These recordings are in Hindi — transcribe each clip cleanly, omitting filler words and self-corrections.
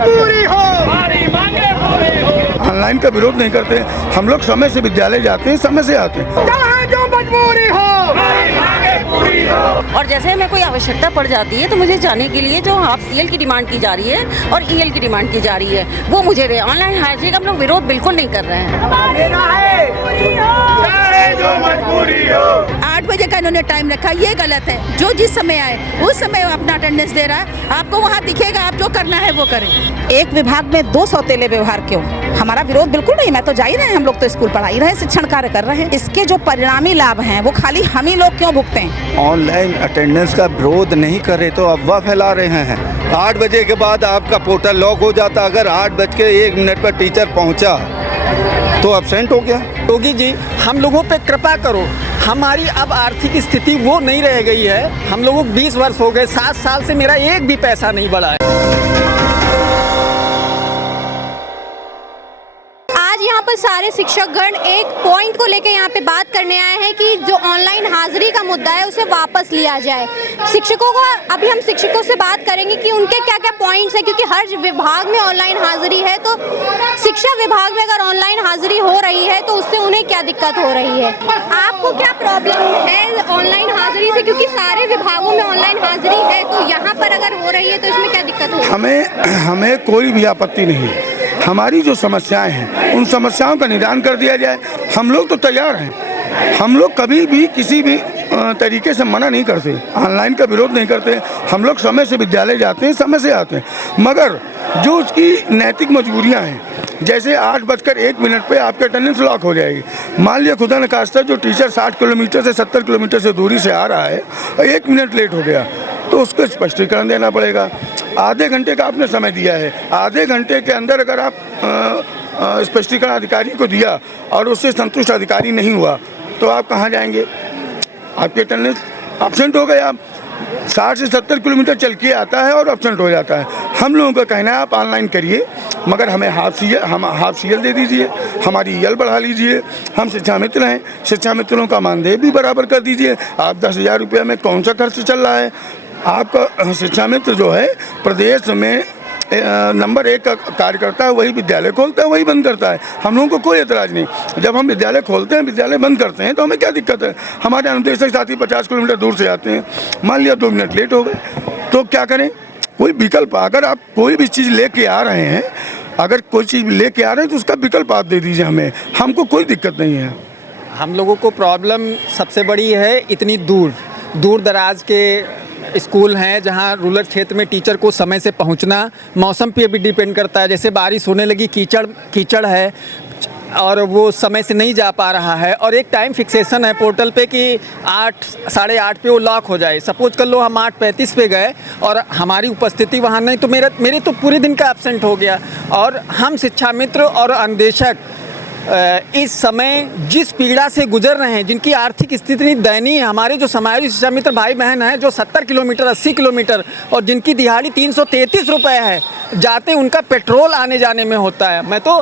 मजबूरी हो, हमारी मांगे पूरी हो। ऑनलाइन का विरोध नहीं करते, हम लोग समय से विद्यालय जाते हैं, समय से आते हैं। चाहे जो मजबूरी हो, हमारी मांगे पूरी हो। और जैसे हमें कोई आवश्यकता पड़ जाती है तो मुझे जाने के लिए जो हाफ सीएल की डिमांड की जा रही है और ईएल की डिमांड की जा रही है वो मुझे दे। ऑनलाइन हाजिरी का हम लोग विरोध बिल्कुल नहीं कर रहे हैं। चाहे जो मजबूरी हो। 8 बजे का इन्होंने टाइम रखा, ये गलत है। जो जिस समय आए उस समय वो अपना अटेंडेंस दे रहा है। आपको वहाँ दिखेगा, आप जो करना है वो करें। एक विभाग में 2 सौतेले व्यवहार क्यों? हमारा विरोध बिल्कुल नहीं, मैं तो जा ही रहे हैं, हम लोग तो स्कूल पढ़ा ही रहे हैं, शिक्षण कार्य कर रहे हैं। इसके जो परिणामी लाभ हैं वो खाली हम ही लोग क्यों भुगते हैं? ऑनलाइन अटेंडेंस का विरोध नहीं कर रहे तो अफवाह फैला रहे हैं। 8 बजे के बाद आपका पोर्टल लॉक हो जाता, अगर 8:01 पर टीचर पहुंचा तो एब्सेंट हो गया। योगी जी, हम लोगों पे कृपा करो। हमारी अब आर्थिक स्थिति वो नहीं रह गई है। हम लोगों को 20 वर्ष हो गए, 7 साल से मेरा एक भी पैसा नहीं बढ़ा है। यहाँ पर सारे शिक्षकगण एक पॉइंट को लेकर यहाँ पे बात करने आए हैं कि जो ऑनलाइन हाजिरी का मुद्दा है उसे वापस लिया जाए। शिक्षकों को अभी हम शिक्षकों से बात करेंगे कि उनके क्या क्या पॉइंट्स हैं, क्योंकि हर विभाग में ऑनलाइन हाजिरी है। तो शिक्षा विभाग में अगर ऑनलाइन हाजिरी हो रही है तो उससे उन्हें क्या दिक्कत हो रही है? आपको क्या प्रॉब्लम है ऑनलाइन हाजिरी से, क्योंकि सारे विभागों में ऑनलाइन हाजिरी है, तो यहाँ पर अगर हो रही है तो इसमें क्या दिक्कत हो रही है? हमें कोई भी आपत्ति नहीं है। हमारी जो समस्याएं हैं उन समस्याओं का निदान कर दिया जाए, हम लोग तो तैयार हैं। हम लोग कभी भी किसी भी तरीके से मना नहीं करते, ऑनलाइन का विरोध नहीं करते। हम लोग समय से विद्यालय जाते हैं, समय से आते हैं। मगर जो उसकी नैतिक मजबूरियां हैं, जैसे 8:01 पे आपका अटेंडेंस लॉक हो जाएगी। मान लिया खुदा न खास्ता जो टीचर 60 किलोमीटर से 70 किलोमीटर से दूरी से आ रहा है और 1 मिनट लेट हो गया तो उसको स्पष्टीकरण देना पड़ेगा। आधे घंटे का आपने समय दिया है, आधे घंटे के अंदर अगर आप स्पष्टीकरण अधिकारी को दिया और उससे संतुष्ट अधिकारी नहीं हुआ तो आप कहाँ जाएंगे? आपके अटेंडेंस एब्सेंट हो गए। आप 60 से 70 किलोमीटर चल के आता है और एब्सेंट हो जाता है। हम लोगों का कहना है आप ऑनलाइन करिए, मगर हमें हाफ सीएल दे दीजिए, हमारी ईएल बढ़ा लीजिए। हम शिक्षा मित्र हैं, शिक्षा मित्रों का मानदेय भी बराबर कर दीजिए। आप 10,000 रुपये में कौन सा खर्च चल रहा है? आपका शिक्षा मित्र जो है प्रदेश में नंबर 1 का कार्यकर्ता है, वही विद्यालय खोलता है, वही बंद करता है। हम लोगों को कोई एतराज़ नहीं। जब हम विद्यालय खोलते हैं, विद्यालय बंद करते हैं तो हमें क्या दिक्कत है? हमारे अनुदेशक साथी 50 किलोमीटर दूर से आते हैं, मान लिया 2 मिनट लेट हो गए तो क्या करें? कोई विकल्प, अगर आप कोई भी चीज़ लेके आ रहे हैं, अगर कोई चीज़ लेके आ रहे हैं तो उसका विकल्प आप दे दीजिए हमें, हमको कोई दिक्कत नहीं है। हम लोगों को प्रॉब्लम सबसे बड़ी है इतनी दूर दराज के स्कूल हैं जहां रूरल क्षेत्र में टीचर को समय से पहुंचना मौसम पे भी डिपेंड करता है। जैसे बारिश होने लगी, कीचड़ है और वो समय से नहीं जा पा रहा है और एक टाइम फिक्सेशन है पोर्टल पे कि 8 साढ़े 8 पे वो लॉक हो जाए। सपोज कर लो हम 8:35 पे गए और हमारी उपस्थिति वहाँ नहीं तो मेरे तो पूरे दिन का एब्सेंट हो गया। और हम शिक्षा मित्र और अनुदेशक इस समय जिस पीड़ा से गुजर रहे हैं, जिनकी आर्थिक स्थिति दयनीय है, हमारे जो समाज शिक्षा मित्र भाई बहन हैं जो 70 किलोमीटर 80 किलोमीटर और जिनकी दिहाड़ी 333 रुपये है, जाते उनका पेट्रोल आने जाने में होता है। मैं तो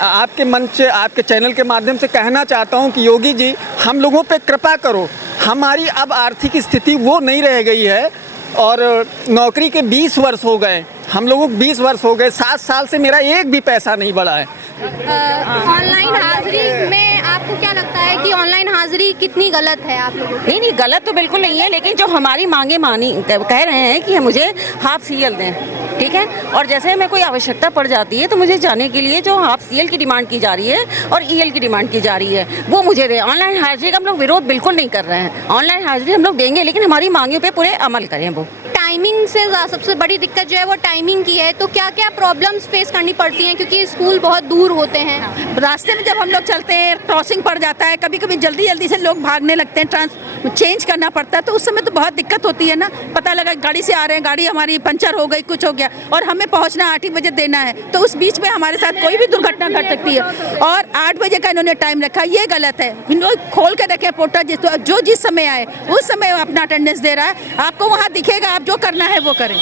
आपके मंच आपके चैनल के माध्यम से कहना चाहता हूं कि योगी जी, हम लोगों पे कृपा करो। हमारी अब आर्थिक स्थिति वो नहीं रह गई है और नौकरी के 20 वर्ष हो गए, हम लोगों को 20 वर्ष हो गए, 7 साल से मेरा एक भी पैसा नहीं बढ़ा है। ऑनलाइन हाजिरी में आपको क्या लगता है कि ऑनलाइन हाजिरी कितनी गलत है आप लोगों की? नहीं, गलत तो बिल्कुल नहीं है, लेकिन जो हमारी मांगे कह रहे हैं कि मुझे हाफ सीएल दें, ठीक है। और जैसे हमें कोई आवश्यकता पड़ जाती है तो मुझे जाने के लिए जो हाफ सीएल की डिमांड की जा रही है और ईएल की डिमांड की जा रही है वो मुझे दे। ऑनलाइन हाजिरी का हम लोग विरोध बिल्कुल नहीं कर रहे हैं। ऑनलाइन हाजिरी हम लोग देंगे, लेकिन हमारी मांगों पे पूरे अमल करें। वो टाइमिंग से सबसे बड़ी दिक्कत जो है वो टाइमिंग की है। तो क्या क्या प्रॉब्लम्स फेस करनी पड़ती हैं, क्योंकि स्कूल बहुत दूर होते हैं? रास्ते में जब हम लोग चलते हैं क्रॉसिंग पड़ जाता है, कभी कभी जल्दी से लोग भागने लगते हैं, चेंज करना पड़ता है, तो उस समय तो बहुत दिक्कत होती है ना। पता लगा गाड़ी से आ रहे हैं, गाड़ी हमारी पंचर हो गई, कुछ हो गया और हमें पहुंचना 8 ही बजे देना है, तो उस बीच में हमारे साथ कोई भी दुर्घटना घट सकती है। और 8 बजे का इन्होंने टाइम रखा, ये गलत है। इन्होंने खोल के रखे पोर्टल, जो जिस समय आए उस समय अपना अटेंडेंस दे रहा है। आपको वहाँ दिखेगा, आप जो करना है वो करें।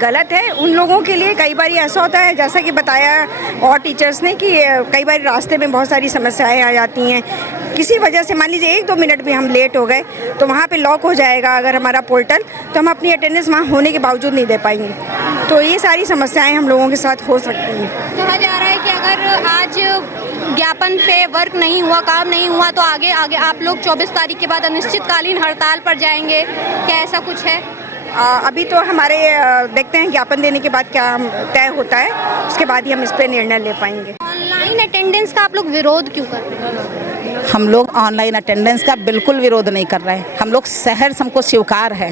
गलत है उन लोगों के लिए। कई बार ऐसा होता है, जैसा कि बताया और टीचर्स ने, कि कई बार रास्ते में बहुत सारी समस्याएं आ जाती हैं किसी वजह से मान लीजिए 1-2 मिनट भी हम लेट हो गए तो वहाँ पे लॉक हो जाएगा अगर हमारा पोर्टल, तो हम अपनी अटेंडेंस वहाँ होने के बावजूद नहीं दे पाएंगे। तो ये सारी समस्याएं हम लोगों के साथ हो सकती हैं। कहा जा रहा है कि अगर आज ज्ञापन पे वर्क नहीं हुआ, काम नहीं हुआ, तो आगे आप लोग 24 तारीख के बाद अनिश्चितकालीन हड़ताल पर जाएंगे, क्या ऐसा कुछ है? अभी तो हमारे देखते हैं ज्ञापन देने के बाद क्या तय होता है, उसके बाद ही हम इस पर निर्णय ले पाएंगे। ऑनलाइन अटेंडेंस का आप लोग विरोध क्यों कर रहे हैं? हम लोग ऑनलाइन अटेंडेंस का बिल्कुल विरोध नहीं कर रहे हैं। हम लोग सहर्ष हमको स्वीकार है,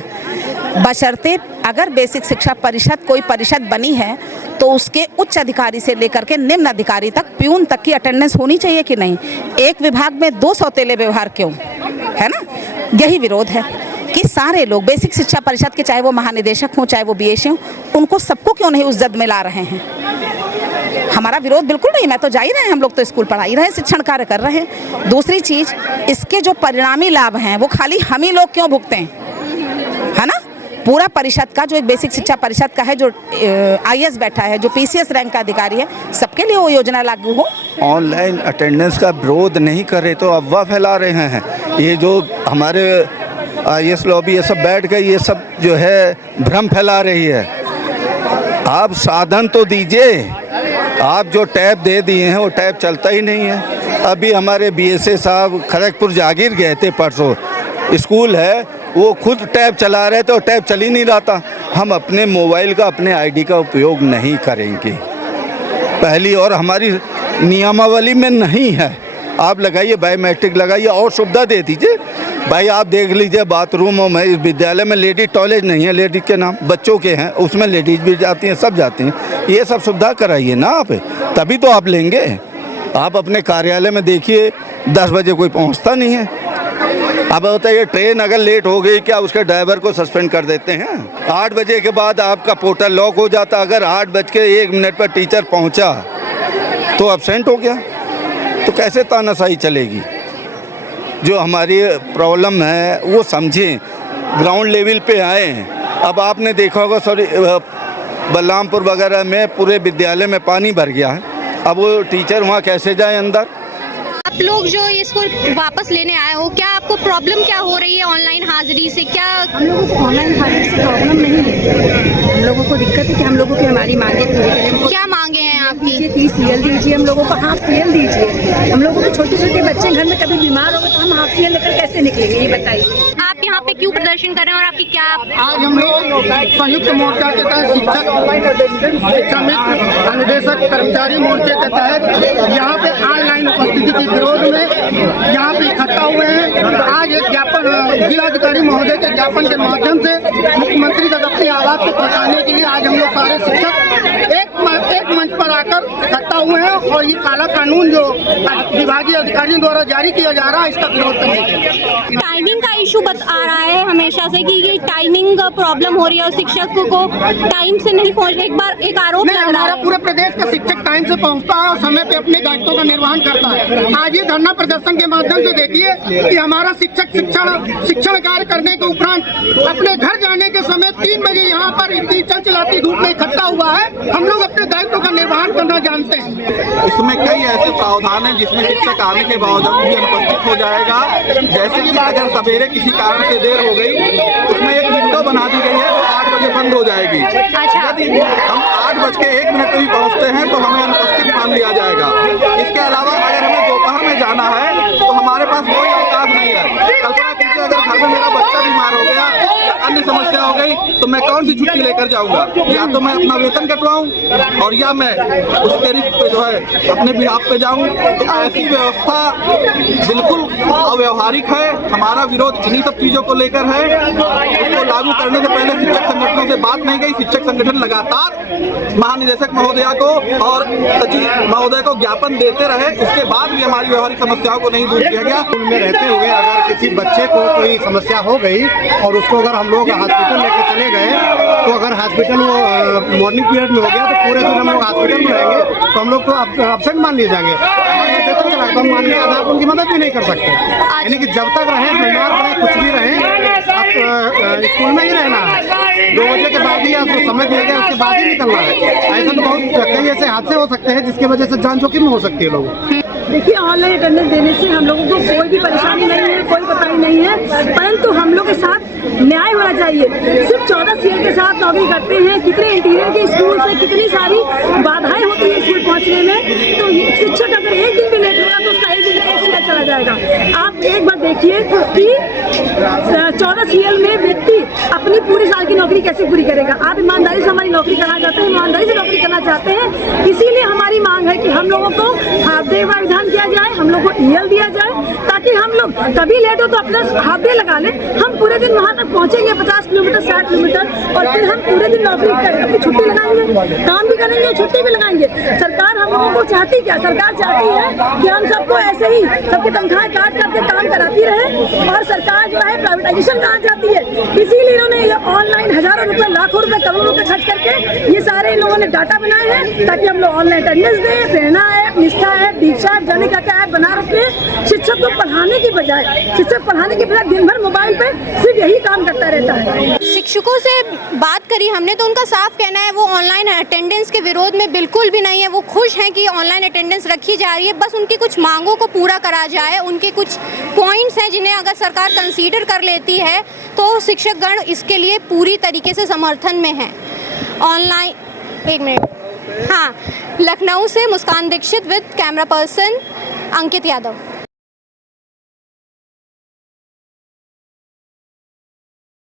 बशर्ते अगर बेसिक शिक्षा परिषद कोई परिषद बनी है तो उसके उच्च अधिकारी से लेकर के निम्न अधिकारी तक, प्यून तक की अटेंडेंस होनी चाहिए कि नहीं। एक विभाग में 2 सौतेले व्यवहार क्यों, है ना? यही विरोध है कि सारे लोग बेसिक शिक्षा परिषद के, चाहे वो महानिदेशक हों चाहे वो बीएससी हों, उनको सबको क्यों नहीं उस जद में ला रहे हैं। हमारा विरोध बिल्कुल नहीं, मैं तो जा ही रहे हैं, हम लोग तो स्कूल पढ़ा ही रहे हैं, शिक्षण कार्य कर रहे हैं। दूसरी चीज़, इसके जो परिणामी लाभ हैं वो खाली हम ही लोग क्यों भुगते हैं, है ना? पूरा परिषद का जो एक बेसिक शिक्षा परिषद का है, जो आईएएस बैठा है, जो पीसीएस रैंक का अधिकारी है, सबके लिए वो योजना लागू हो। ऑनलाइन अटेंडेंस का विरोध नहीं कर रहे तो अफवाह फैला रहे हैं। ये जो हमारे आईएएस लॉबी ये सब बैठ गई, ये सब जो है भ्रम फैला रही है। आप साधन तो दीजिए, आप जो टैब दे दिए हैं वो टैब चलता ही नहीं है। अभी हमारे बीएसए साहब खड़गपुर जागीर गए थे परसों, स्कूल है, वो खुद टैब चला रहे थे और टैब चल ही नहीं रहा था। हम अपने मोबाइल का, अपने आईडी का उपयोग नहीं करेंगे पहली, और हमारी नियमावली में नहीं है। आप लगाइए, बायोमेट्रिक लगाइए और सुविधा दे दीजिए। भाई आप देख लीजिए बाथरूमों में, इस विद्यालय में लेडीज टॉयलेट नहीं है, लेडीज के नाम बच्चों के हैं, उसमें लेडीज भी जाती हैं, सब जाती हैं। ये सब सुविधा कराइए ना आप, तभी तो आप लेंगे। आप अपने कार्यालय में देखिए 10 बजे कोई पहुंचता नहीं है। अब बताइए ट्रेन अगर लेट हो गई, क्या उसके ड्राइवर को सस्पेंड कर देते हैं? 8 बजे के बाद आपका पोर्टल लॉक हो जाता। अगर 8:01 पर टीचर पहुंचा तो एब्सेंट हो गया, तो कैसे तानाशाही चलेगी? जो हमारी प्रॉब्लम है वो समझें, ग्राउंड लेवल पे आए। अब आपने देखा होगा सॉरी बलरामपुर वगैरह में पूरे विद्यालय में पानी भर गया है। अब वो टीचर वहाँ कैसे जाए अंदर? आप लोग जो इसको वापस लेने आए हो, क्या आपको प्रॉब्लम क्या हो रही है ऑनलाइन हाजिरी से? क्या हम लोगों को ऑनलाइन हाजिरी से प्रॉब्लम नहीं है, हम लोगों को दिक्कत है कि हम लोगों की हमारी मांगे पूरी करें। क्या मांगे हैं आपकी? 30 CL दीजिए, हम लोगों को हाफ CL दीजिए। हम लोगों को छोटे छोटे बच्चे घर में कभी बीमार हो गए तो हम हाफ CL लेकर कैसे निकलेंगे, ये बताइए। आप यहाँ पे क्यों प्रदर्शन कर रहे हैं और आपकी क्या? आज हम लोग संयुक्त मोर्चा के तहत शिक्षा मित्र अनुदेशक कर्मचारी मोर्चे के तहत यहाँ पे ऑनलाइन उपस्थिति के विरोध में यहाँ पे इकट्ठा हुए हैं। आज एक ज्ञापन जिलाधिकारी महोदय के ज्ञापन के माध्यम से मुख्यमंत्री तक अपनी आवाज को पहुँचाने के लिए आज हम लोग सारे शिक्षक एक मंच पर आकर इकट्ठा हुए हैं और ये काला कानून जो विभागीय अधिकारियों द्वारा जारी किया जा रहा है इसका विरोध करने के लिए। टाइमिंग का इशू आ रहा है हमेशा से कि ये टाइमिंग प्रॉब्लम हो रही है और शिक्षक को टाइम से नहीं पहुंच, एक आरोप लग रहा है। हमारा पूरे प्रदेश का शिक्षक टाइम से पहुंचता है और समय पे अपने दायित्वों का निर्वहन करता है। आज ये धरना प्रदर्शन के माध्यम से देखिए कि हमारा शिक्षक शिक्षण कार्य करने के उपरांत अपने घर जाने के समय 3 बजे यहाँ पर इतनी चलचलाती धूप में इकट्ठा हुआ है। हम लोग अपने दायित्व का निर्वहन करना जानते हैं। इसमें कई ऐसे प्रावधान हैं जिसमें शिक्षक आने के बावजूद भी अनुपस्थित हो जाएगा। जैसे कि अगर सवेरे किसी कारण से देर हो गई, उसमें एक विंडो बना दी गई है जो 8 बजे बंद हो जाएगी। यदि हम 8:01 पर भी पहुंचते हैं तो हमें अनुपस्थित मान लिया जाएगा। इसके अलावा अगर हमें दोपहर में जाना है तो हमारे पास कोई अवकाश नहीं है। कल्पना कीजिए अगर घर में मेरा बच्चा बीमार हो गया, अन्य समस्या हो गई, तो मैं कौन सी छुट्टी लेकर जाऊंगा? या तो मैं अपना वेतन कटवाऊं और या मैं उसके रिस्क पे जो है अपने बिहाफ पे जाऊं। तो ऐसी व्यवस्था बिल्कुल अव्यवहारिक है। हमारा विरोध इन्हीं सब चीजों को लेकर है। इसको लागू करने से पहले शिक्षक संगठनों से बात नहीं गई। शिक्षक संगठन लगातार महानिदेशक महोदया को और सचिव महोदय को ज्ञापन देते रहे, उसके बाद भी हमारी व्यवहारिक समस्याओं को नहीं दूर किया गया। स्कूल में रहते हुए अगर किसी बच्चे को कोई समस्या हो गई और उसको अगर हम लोग हॉस्पिटल लेके चले गए, तो अगर हॉस्पिटल वो मॉर्निंग पीरियड में हो गया तो पूरे दिन हम लोग हॉस्पिटल में रहेंगे तो हम लोग तो अपसेंट मान लिए जाएंगे। हम मानने के आधार पर उनकी मदद भी नहीं कर सकते। यानी कि जब तक रहें, बीमार रहें, कुछ भी रहें, स्कूल में ही रहना है, 2 बजे के बाद ही या तो समय दिया गया उसके बाद ही निकलना है। ऐसा तो बहुत कई ऐसे हादसे हो सकते हैं जिसकी वजह से जान जोखिम में हो सकती है लोगों। देखिए, ऑनलाइन अटेंडेंस देने से हम लोगों को कोई भी परेशानी नहीं है, कोई कठिनाई नहीं है, परंतु हम लोग के साथ न्याय होना चाहिए। सिर्फ 14 सीएल के साथ नौकरी करते हैं, कितने इंटीरियर के स्कूल से कितनी सारी बाधाएं होती है स्कूल पहुंचने में। तो शिक्षक अगर एक दिन भी लेट होगा तो उसका एक दिन का सीएल चला जाएगा। आप एक बार देखिए कि 14 सीएल में व्यक्ति अपनी पूरी साल की नौकरी कैसे पूरी करेगा। आप ईमानदारी से हमारी नौकरी करना चाहते हैं, ईमानदारी से नौकरी करना चाहते हैं, इसीलिए हमारी मांग है कि हम लोगों को हाफ डे विधान किया जाए, हम लोग को ईएल दिया जाए, ताकि हम लोग कभी लेट हो तो अपना हाफ डे लगा ले। हम पूरे दिन वहाँ तक पहुँचेंगे 50 किलोमीटर 60 किलोमीटर, और फिर हम पूरे दिन नौकरी कर अपनी छुट्टी लगाएंगे, काम भी करेंगे, छुट्टी भी लगाएंगे। सरकार हम लोगों को चाहती क्या? सरकार चाहती है कि हम सबको ऐसे ही सबकी तनख्वाहें काट करके काम कराती रहे, और सरकार जो है प्राइवेटाइजेशन कहाँ जाती है। इसीलिए इन्होंने ये ऑनलाइन हजारों रुपए, लाखों रुपए, करोड़ों रुपए खर्च करके ये सारे इन लोगों ने डाटा बनाए हैं ताकि हम लोग ऑनलाइन अटेंडेंस दें। प्रेरणा ऐप, निष्ठा ऐप, दीक्षा ऐप, जाने क्या क्या ऐप बना रखे हैं। शिक्षक को पढ़ाने की बजाय दिन भर मोबाइल पे सिर्फ यही काम करता रहता है। शिक्षकों से बात करी हमने तो उनका साफ कहना है वो ऑनलाइन अटेंडेंस के विरोध में बिल्कुल भी नहीं है। वो खुश हैं कि ऑनलाइन अटेंडेंस रखी जा रही है, बस उनकी कुछ मांगों को पूरा करा जाए। उनके कुछ पॉइंट्स हैं जिन्हें अगर सरकार कंसीडर कर लेती है तो शिक्षकगण इसके लिए पूरी तरीके से समर्थन में है। ऑनलाइन 1 मिनट, हाँ, लखनऊ से Muskan Dikshit with camera person Ankit Yadav.